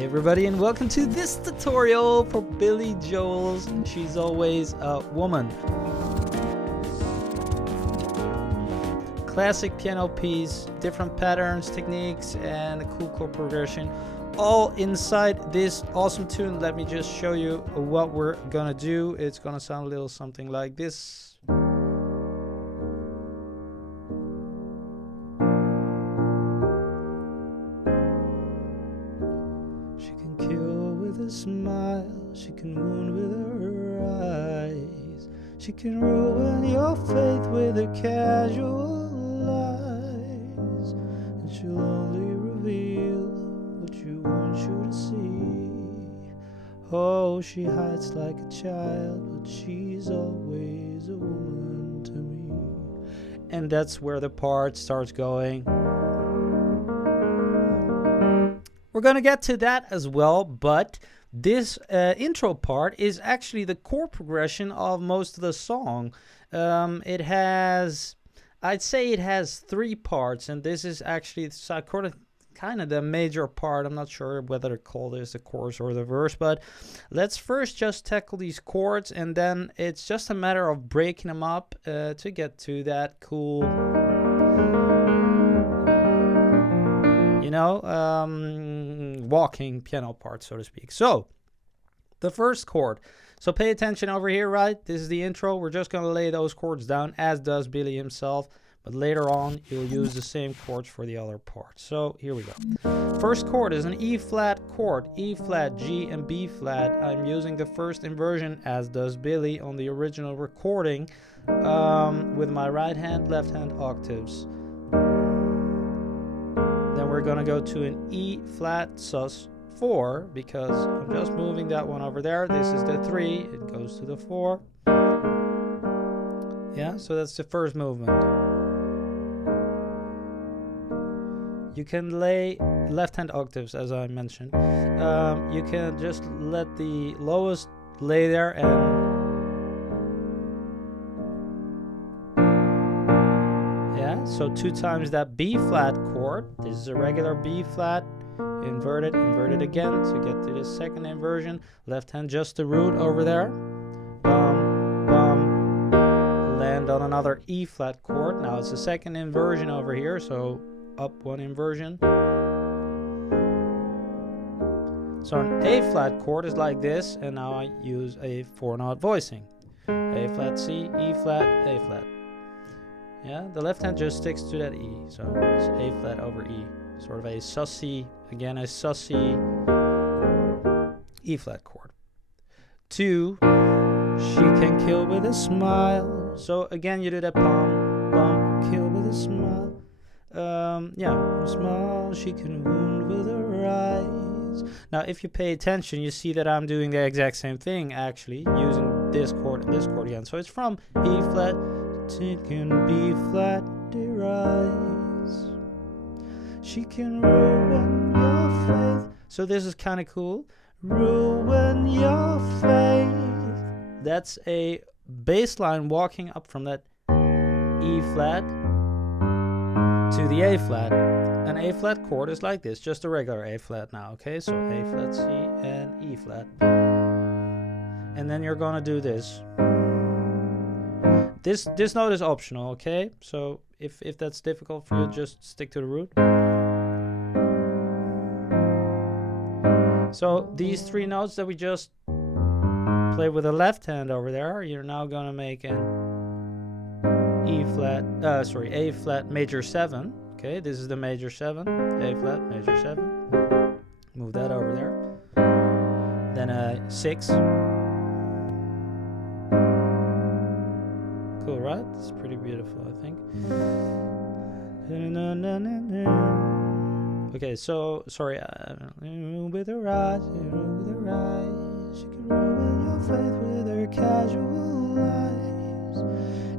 Hey everybody, and welcome to this tutorial for Billy Joel's She's Always a Woman. Classic piano piece, different patterns, techniques, and a cool chord progression, all inside this awesome tune. Let me just show you what we're gonna do. It's gonna sound a little something like this. She can kill with a smile, she can wound with her eyes, she can ruin your faith with her casual lies, and she'll only reveal what you want you to see. Oh, she hides like a child, but she's always a woman to me. And that's where the part starts going. We're gonna get to that as well, but this intro part is actually the chord progression of most of the song. I'd say it has 3 parts, and this is actually kind of the major part. I'm not sure whether to call this the chorus or the verse, but let's first just tackle these chords, and then it's just a matter of breaking them up to get to that cool, walking piano part, so to speak. So the first chord, so pay attention over here, right? This is the intro. We're just going to lay those chords down, as does Billy himself, but later on you'll use the same chords for the other parts. So here we go. First chord is an E flat chord, E flat, G, and B flat. I'm using the first inversion, as does Billy on the original recording, with my right hand, left hand octaves. Then we're gonna go to an E flat sus 4, because I'm just moving that one over there. This is the 3, it goes to the 4. Yeah, so that's the first movement. You can lay left hand octaves, as I mentioned. You can just let the lowest lay there, and so 2 times that B flat chord. This is a regular B flat, invert it again to get to the second inversion. Left hand just the root over there. Bum, bum. Land on another E flat chord. Now it's the second inversion over here, so up 1 inversion. So an A flat chord is like this, and now I use a 4-note voicing. A flat C, E flat, A flat. Yeah, the left hand just sticks to that E, so it's A flat over E, sort of a sussy, again a sussy E flat chord. 2, she can kill with a smile. So again you do that pom, pom, kill with a smile. Smile, she can wound with her eyes. Now if you pay attention, you see that I'm doing the exact same thing, actually, using this chord and this chord again. So it's from E flat, it can be flat, rise. She can ruin your faith. So this is kind of cool. Ruin your faith. That's a bass line walking up from that E flat to the A flat. An A flat chord is like this, just a regular A flat now, okay? So A flat, C, and E flat. And then you're gonna do this. This note is optional, okay? So if that's difficult for you, just stick to the root. So these 3 notes that we just played with the left hand over there, you're now gonna make an A flat major 7. Okay, this is the major 7, A flat major 7. Move that over there. Then a 6. Cool, right? It's pretty beautiful, I think. Okay, so sorry. With her eyes, she can ruin your faith with her casual eyes,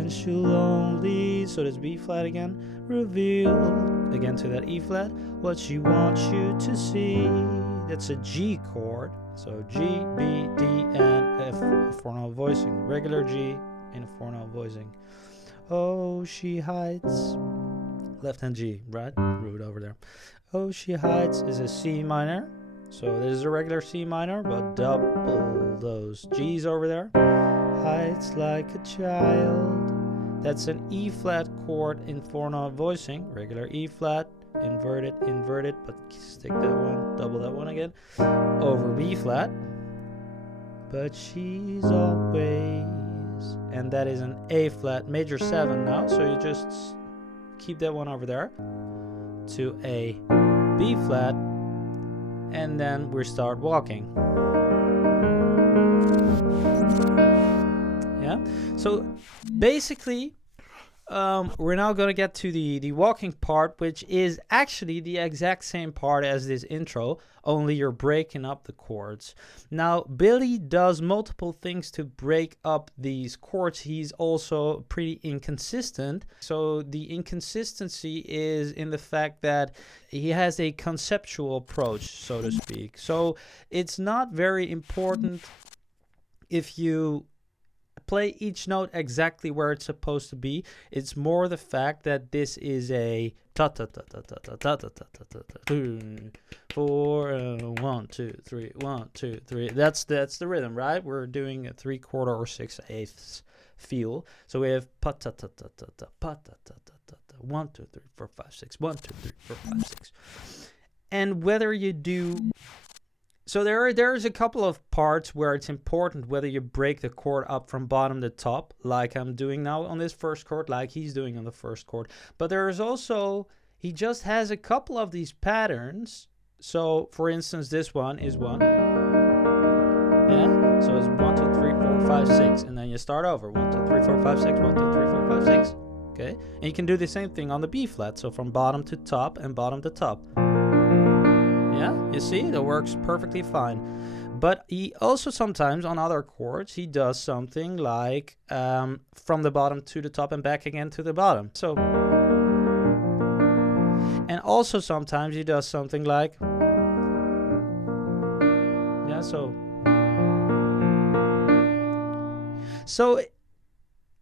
and she'll only, so that's B flat again, reveal again to that E flat what she wants you to see. That's a G chord, so G, B, D, and F, a 4-note voicing, regular G in a 4-note voicing. Oh, she hides, left hand G, right? Root over there. Oh, she hides is a C minor. So this is a regular C minor, but double those G's over there. Hides like a child. That's an E flat chord in 4-note voicing. Regular E flat, inverted, inverted, but stick that one, double that one again. Over B flat. But she's always, and that is an A flat major 7 now, so you just keep that one over there to a B flat, and then we start walking. Yeah, so basically we're now going to get to the walking part, which is actually the exact same part as this intro, only you're breaking up the chords. Now, Billy does multiple things to break up these chords. He's also pretty inconsistent. So the inconsistency is in the fact that he has a conceptual approach, so to speak. So it's not very important if you play each note exactly where it's supposed to be. It's more the fact that this is a ta ta ta ta ta ta ta ta ta ta ta 4 1 2 3 1 2 3. That's the rhythm, right? We're doing a 3/4 or 6/8 feel. So we have pa ta ta ta ta ta pa ta ta ta ta ta 1 2 3 4 5 6 1 2 3 4 5 6. And whether you do, so there's a couple of parts where it's important whether you break the chord up from bottom to top, like I'm doing now on this first chord, like he's doing on the first chord. But there's also, he just has a couple of these patterns. So for instance, this one is 1. Yeah, so it's 1 2 3 4 5 6, and then you start over 1 2 3 4 5 6 1 2 3 4 5 6. Okay, and you can do the same thing on the B flat, so from bottom to top and bottom to top. Yeah, you see, that works perfectly fine. But he also sometimes on other chords he does something like from the bottom to the top and back again to the bottom. So, and also sometimes he does something like, yeah, so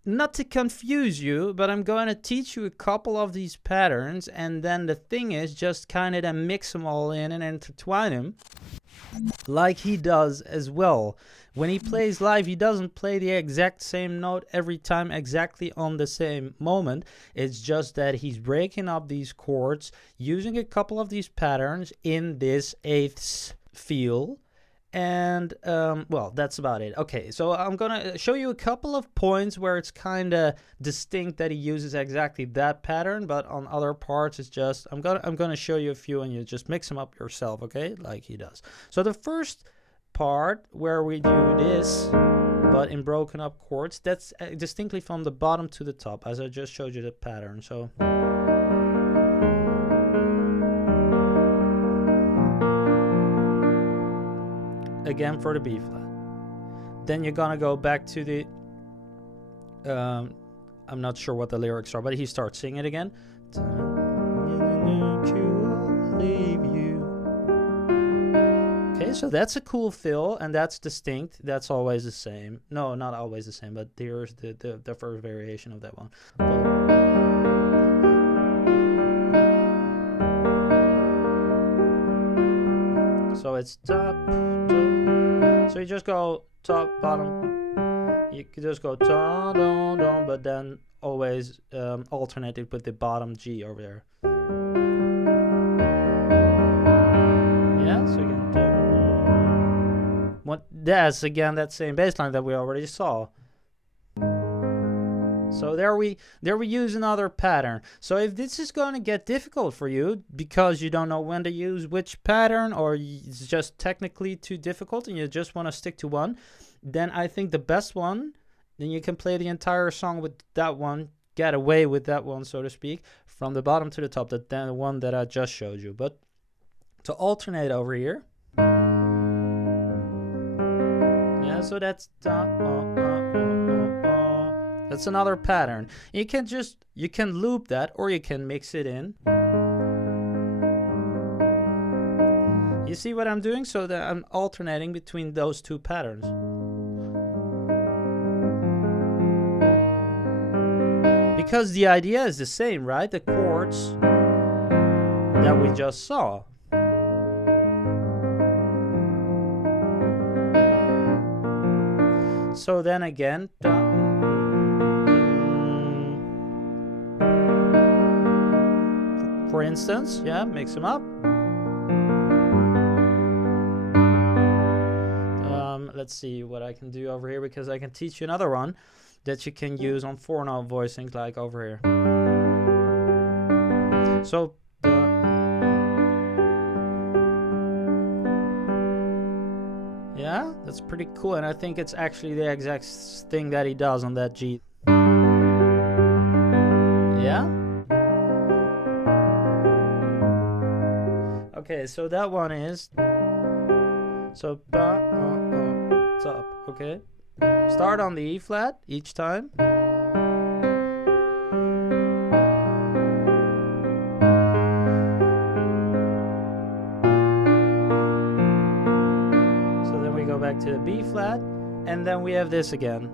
not to confuse you, but I'm going to teach you a couple of these patterns, and then the thing is just kind of to mix them all in and intertwine them like he does as well. When he plays live, he doesn't play the exact same note every time exactly on the same moment. It's just that he's breaking up these chords using a couple of these patterns in this eighths feel. And well, that's about it. Okay, so I'm gonna show you a couple of points where it's kind of distinct that he uses exactly that pattern, but on other parts it's just I'm gonna show you a few and you just mix them up yourself, okay, like he does. So the first part where we do this but in broken up chords, that's distinctly from the bottom to the top, as I just showed you the pattern. So again for the B flat. Then you're gonna go back to the I'm not sure what the lyrics are, but he starts singing it again. Okay, so that's a cool fill and that's distinct. That's always the same. No, not always the same, but here's the first variation of that one. So it's top. So you just go top, bottom. You could just go ta, don, don, but then always alternate it with the bottom G over there. Yeah, so again. That's again that same bass line that we already saw. So there we use another pattern. So if this is going to get difficult for you because you don't know when to use which pattern, or it's just technically too difficult and you just want to stick to one, then I think the best one, then you can play the entire song with that one, get away with that one, so to speak, from the bottom to the top, the one that I just showed you. But to alternate over here, yeah, so that's that's another pattern. You can loop that, or you can mix it in. You see what I'm doing? So that I'm alternating between those two patterns. Because the idea is the same, right? The chords that we just saw. So then again, for instance, yeah, mix them up. Let's see what I can do over here, because I can teach you another one that you can use on 4-note voicings, like over here. So yeah, that's pretty cool, and I think it's actually the exact thing that he does on that G. Yeah. Okay, so that one is so top. Okay, start on the E flat each time. So then we go back to the B flat, and then we have this again.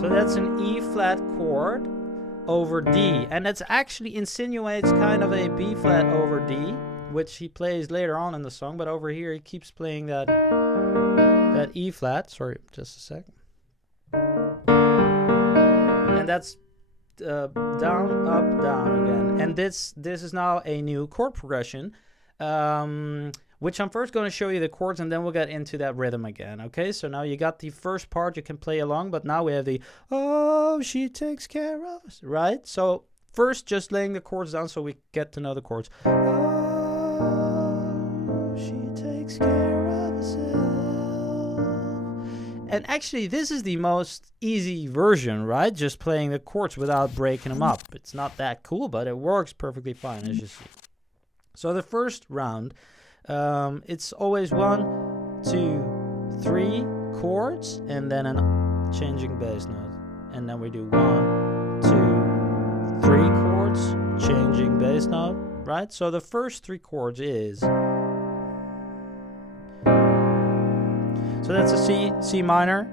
So that's an E flat chord over D, and that actually insinuates kind of a B flat over D, which he plays later on in the song, but over here he keeps playing that E flat. Sorry, just a sec. And that's down, up, down again. And this is now a new chord progression, which I'm first going to show you the chords, and then we'll get into that rhythm again. Okay, so now you got the first part, you can play along, but now we have the, oh, she takes care of us, right? So first, just laying the chords down so we get to know the chords. Oh, she takes care of herself. And actually, this is the most easy version, right? Just playing the chords without breaking them up. It's not that cool, but it works perfectly fine, as you see. So the first round, it's always 1, 2, 3 chords, and then a changing bass note. And then we do 1, 2, 3 chords, changing bass note, right? So the first 3 chords is, so that's a C minor.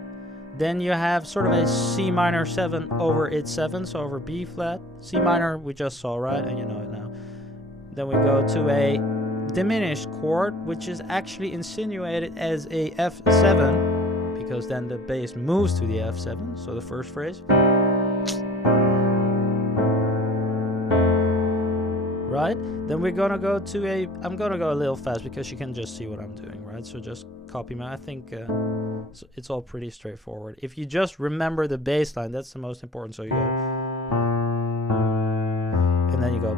Then you have sort of a C minor 7 over its 7, so over B flat. C minor we just saw, right? And you know it now. Then we go to a diminished chord, which is actually insinuated as a F7, because then the bass moves to the F7. So the first phrase, right? Then we're gonna go to a, I'm gonna go a little fast because you can just see what I'm doing, right? So just copy me. I think it's all pretty straightforward. If you just remember the bass line, that's the most important. So you go, and then you go,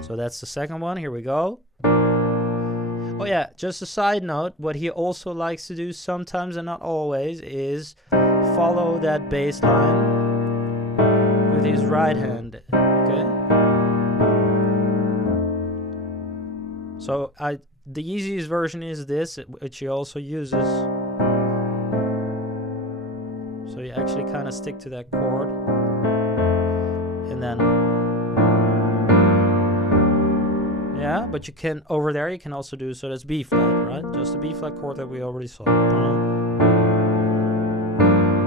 so that's the second one. Here we go. Oh yeah, just a side note, what he also likes to do sometimes and not always is follow that bass line with his right hand. Okay? So the easiest version is this, which he also uses. So you actually kind of stick to that chord, and then, yeah, but you can, over there you can also do, so that's B flat, right? Just the B flat chord that we already saw.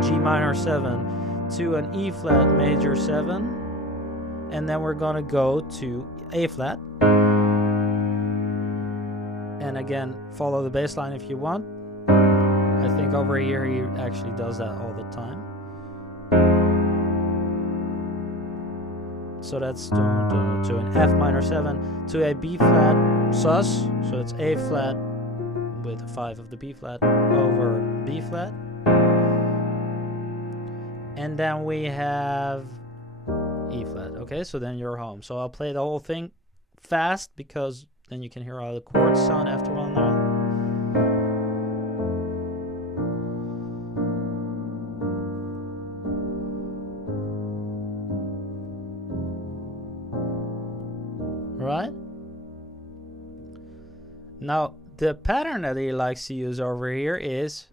G minor 7 to an E flat major 7, and then we're gonna go to A flat, and again follow the bass line if you want. I think over here he actually does that all the time. So that's to an F minor 7 to a B flat sus. So it's A flat with 5 of the B flat over B flat. And then we have E flat. Okay, so then you're home. So I'll play the whole thing fast because then you can hear how the chords sound after one another. Right? Now, the pattern that he likes to use over here is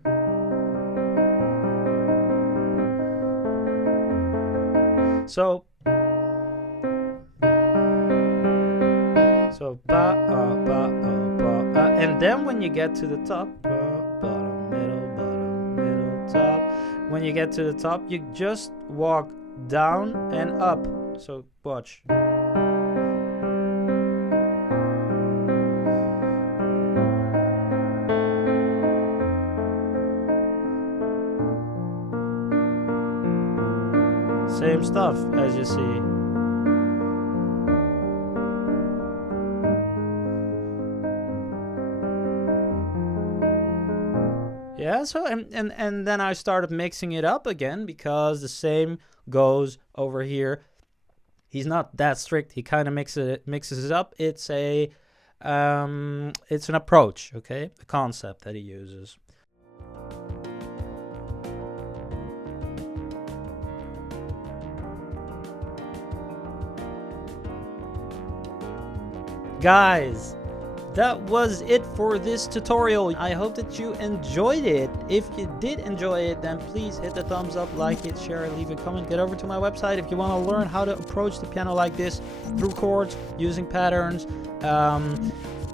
so ba ba ba, and then when you get to the top, bottom, middle, top. When you get to the top, you just walk down and up. So watch. Same stuff, as you see. Yeah, so and then I started mixing it up again, because the same goes over here. He's not that strict. He kind of mixes it up. It's an approach, okay, a concept that he uses. Guys, that was it for this tutorial. I hope that you enjoyed it. If you did enjoy it, then please hit the thumbs up, like it, share it, leave a comment. Get over to my website if you want to learn how to approach the piano like this through chords, using patterns.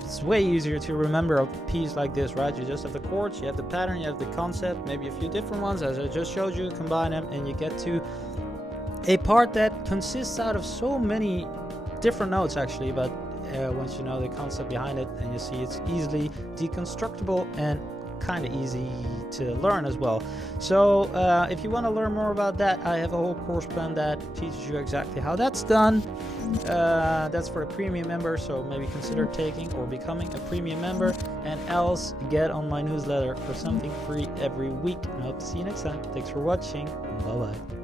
It's way easier to remember a piece like this, right? You just have the chords, you have the pattern, you have the concept, maybe a few different ones, as I just showed you, combine them, and you get to a part that consists out of so many different notes, actually, but once you know the concept behind it, and you see it's easily deconstructible and kind of easy to learn as well. So if you want to learn more about that, I have a whole course plan that teaches you exactly how that's done. That's for a premium member, so maybe consider taking or becoming a premium member, and else get on my newsletter for something free every week. And I hope to see you next time. Thanks for watching. Bye bye.